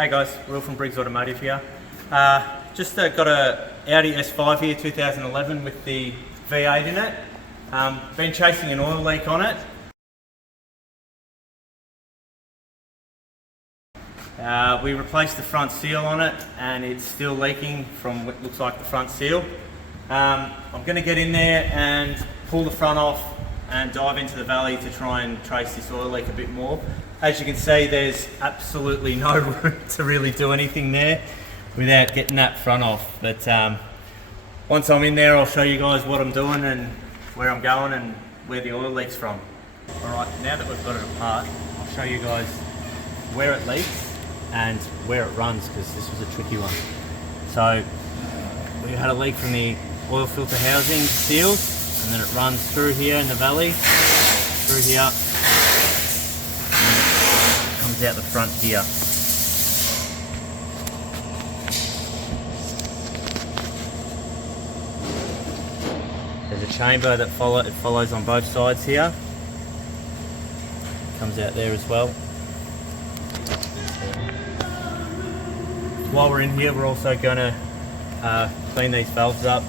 Hey guys, Will from Briggs Automotive here. Just got a Audi S5 here, 2011 with the V8 in it. Been chasing an oil leak on it. We replaced the front seal on it and it's still leaking from what looks like the front seal. I'm going to get in there and pull the front off and dive into the valley to try and trace this oil leak a bit more. As you can see, there's absolutely no room to really do anything there without getting that front off. But once I'm in there, I'll show you guys what I'm doing and where I'm going and where the oil leak's from. Alright, now that we've got it apart, I'll show you guys where it leaks and where it runs, because this was a tricky one. So we had a leak from the oil filter housing seals, and then it runs through here in the valley, through here, and then it comes out the front here. There's a chamber that follows on both sides here. Comes out there as well. While we're in here, we're also going to clean these valves up